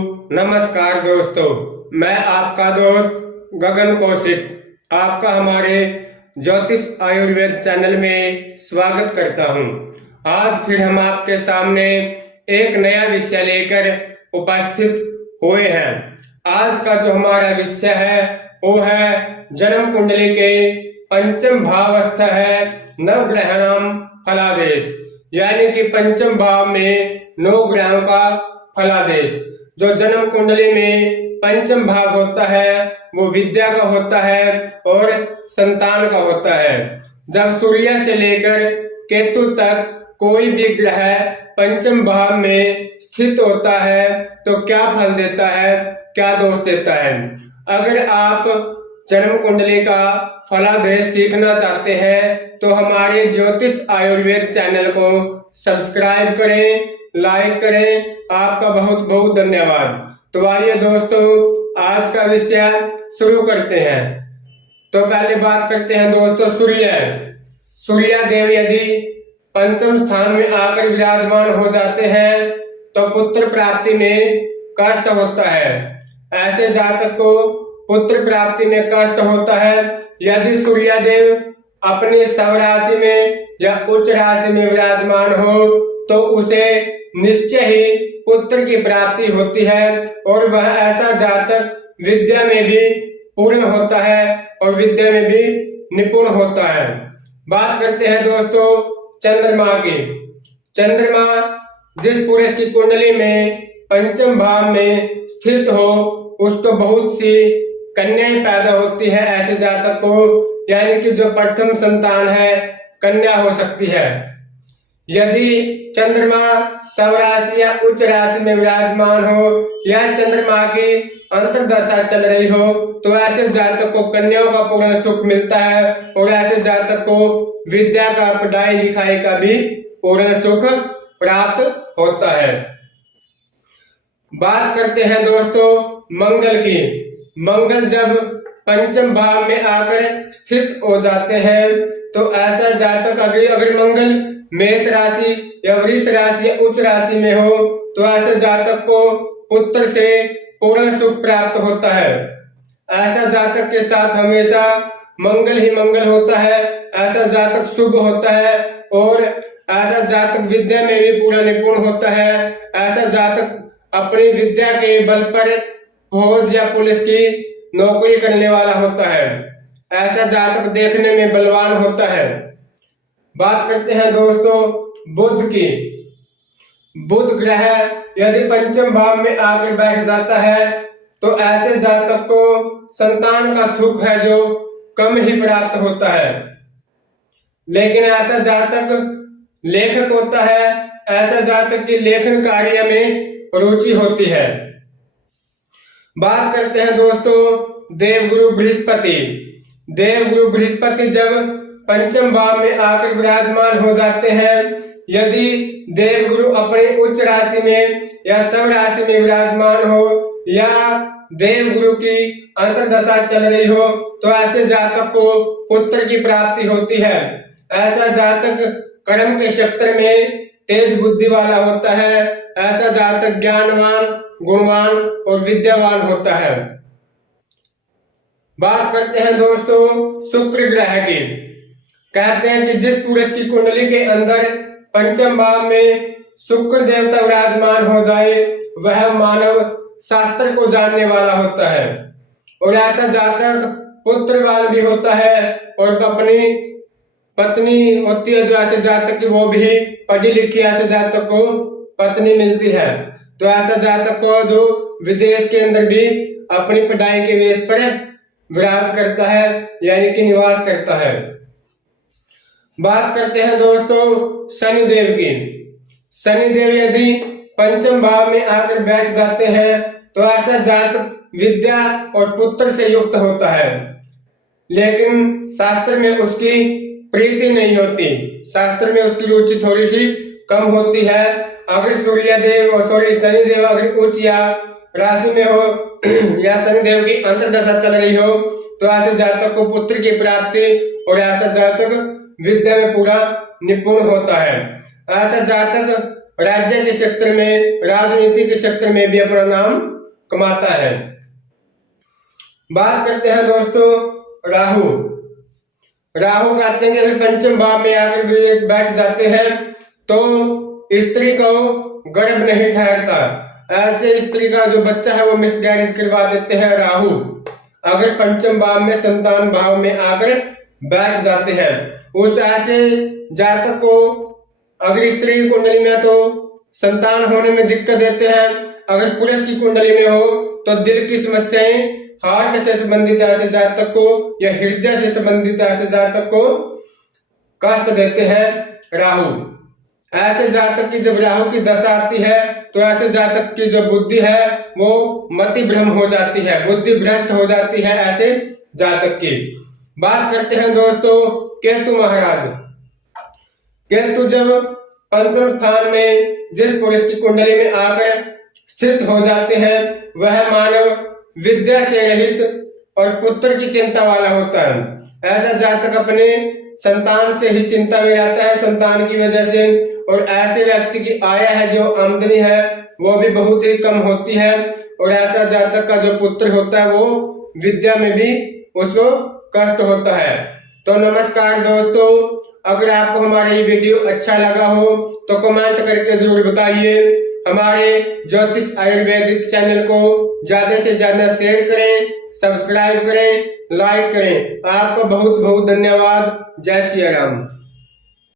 नमस्कार दोस्तों, मैं आपका दोस्त गगन कौशिक आपका हमारे ज्योतिष आयुर्वेद चैनल में स्वागत करता हूं। आज फिर हम आपके सामने एक नया विषय लेकर उपस्थित हुए हैं। आज का जो हमारा विषय है वो है जन्म कुंडली के पंचम भावस्थ है नवग्रहाणाम फलादेश, यानी कि पंचम भाव में 9 ग्रहों का फलादेश। जो जन्म कुंडली में पंचम भाव होता है वो विद्या का होता है और संतान का होता है। जब सूर्य से लेकर केतु तक कोई भी ग्रह पंचम भाव में स्थित होता है तो क्या फल देता है, क्या दोष देता है। अगर आप जन्म कुंडली का फलादेश सीखना चाहते हैं तो हमारे ज्योतिष आयुर्वेद चैनल को सब्सक्राइब करें, लाइक करें। आपका बहुत बहुत धन्यवाद। तो आइए दोस्तों, आज का विषय शुरू करते हैं। तो पहले बात करते हैं दोस्तों सूर्य देव यदि पंचम स्थान में आकर विराजमान हो जाते हैं तो पुत्र प्राप्ति में कष्ट होता है। ऐसे जातक को पुत्र प्राप्ति में कष्ट होता है। यदि सूर्य देव अपनी शव राशि में या उच्च राशि में विराजमान हो तो उसे निश्चय ही पुत्र की प्राप्ति होती है और वह ऐसा जातक विद्या में भी पूर्ण होता है और विद्या में भी निपुण होता है। बात करते हैं दोस्तों चंद्रमा की। चंद्रमा जिस पुरुष की कुंडली में पंचम भाव में स्थित हो उसको बहुत सी कन्याएं पैदा होती है। ऐसे जातक को, यानी कि जो प्रथम संतान है, कन्या हो सकती है। यदि चंद्रमा शव राशि या उच्च राशि में विराजमान हो या चंद्रमा की अंतर्दशा चल रही हो तो ऐसे जातक को कन्याओं का पूर्ण सुख मिलता है और ऐसे जातक को विद्या का, पढ़ाई लिखाई का भी पूर्ण सुख प्राप्त होता है। बात करते हैं दोस्तों मंगल की। मंगल जब पंचम भाव में आकर स्थित हो जाते हैं तो ऐसा जातक अगर मंगल मेष राशि या वृष राशि या उच्च राशि में हो तो ऐसे जातक को पुत्र से पूर्ण सुख प्राप्त होता है। ऐसा जातक के साथ हमेशा मंगल ही मंगल होता है। ऐसा जातक शुभ होता है और ऐसा जातक विद्या में भी पूरा निपुण होता है। ऐसा जातक अपनी विद्या के बल पर फौज या पुलिस की नौकरी करने वाला होता है। ऐसा जातक देखने में बलवान होता है। बात करते हैं दोस्तों बुध की। बुध ग्रह यदि पंचम भाव में आकर बैठ जाता है तो ऐसे जातक को संतान का सुख है जो कम ही प्राप्त होता है। लेकिन ऐसा जातक लेखक होता है। ऐसा जातक की लेखन कार्य में रुचि होती है। बात करते हैं दोस्तों देवगुरु बृहस्पति। देवगुरु बृहस्पति जब पंचम भाव में आकर विराजमान हो जाते हैं, यदि देवगुरु अपने उच्च राशि में या शव राशि में विराजमान हो या देवगुरु की अंतर्दशा चल रही हो तो ऐसे जातक को पुत्र की प्राप्ति होती है। ऐसा जातक कर्म के क्षेत्र में तेज बुद्धि वाला होता है। ऐसा जातक ज्ञानवान, गुणवान और विद्यावान होता है। बात करते हैं दोस्तों शुक्र ग्रह की। कहते हैं कि जिस पुरुष की कुंडली के अंदर पंचम भाव में शुक्र देवता विराजमान हो जाए वह मानव शास्त्र को जानने वाला होता है और ऐसा जातक पुत्रवान भी होता है और अपनी पत्नी होती है जो ऐसे जातक की वो भी पढ़ी लिखी ऐसे जातक को पत्नी मिलती है। तो ऐसा जातक को जो विदेश के अंदर भी अपनी पढ़ाई के बेस पर विराज करता है, यानी कि निवास करता है। बात करते हैं दोस्तों शनिदेव की। शनिदेव यदि पंचम भाव में आकर बैठ जाते हैं तो ऐसा जातक विद्या और पुत्र से युक्त होता है। लेकिन शास्त्र में उसकी प्रीति नहीं होती। शास्त्र में उसकी रुचि थोड़ी सी कम होती है। अगर शनिदेव अगर उच्च या राशि में हो या शनिदेव की अंतर्दशा चल रही हो तो ऐसे जातक को पुत्र की प्राप्ति और ऐसा जातक विद्या में पूरा निपुण होता है। ऐसा जातक राज्य के क्षेत्र में, राजनीति के क्षेत्र में भी अपना नाम कमाता है। बात करते हैं दोस्तों राहु। राहु कहते हैं कि अगर पंचम भाव में आकर बैठ जाते हैं तो स्त्री को गर्भ नहीं ठहरता। ऐसे स्त्री का जो बच्चा है वो मिसकैरेज करवा देते हैं राहु, अगर पंचम भाव में संतान भाव में आकर बैठ जाते हैं। उस ऐसे जातक को अगर स्त्री की कुंडली में तो संतान होने में दिक्कत देते हैं, अगर पुरुष की कुंडली में हो तो दिल की समस्याएं, हार्ट से संबंधित ऐसे जातक को या हृदय से संबंधित ऐसे जातक को कष्ट देते हैं राहु। ऐसे जातक की जब राहु की दशा आती है तो ऐसे जातक की जो बुद्धि है वो मति भ्रम हो जाती है, बुद्धि भ्रष्ट हो जाती है ऐसे जातक की। बात करते हैं दोस्तों केतु महाराज। केतु जब पंचम स्थान में जिस पुरुष की कुंडली में आकर स्थित हो जाते हैं वह मानव विद्या से रहित और पुत्र की चिंता वाला होता है। ऐसा जातक अपने संतान से ही चिंता में रहता है, संतान की वजह से। और ऐसे व्यक्ति की आय है, जो आमदनी है वो भी बहुत ही कम होती है। और ऐसा जातक का जो पुत्र होता है वो विद्या में भी उसको कष्ट होता है। तो नमस्कार दोस्तों, अगर आपको हमारा ये वीडियो अच्छा लगा हो तो कमेंट करके जरूर बताइए। हमारे ज्योतिष आयुर्वेदिक चैनल को ज्यादा से ज्यादा शेयर करें, सब्सक्राइब करें, लाइक करें। आपका बहुत बहुत धन्यवाद। जय श्री राम।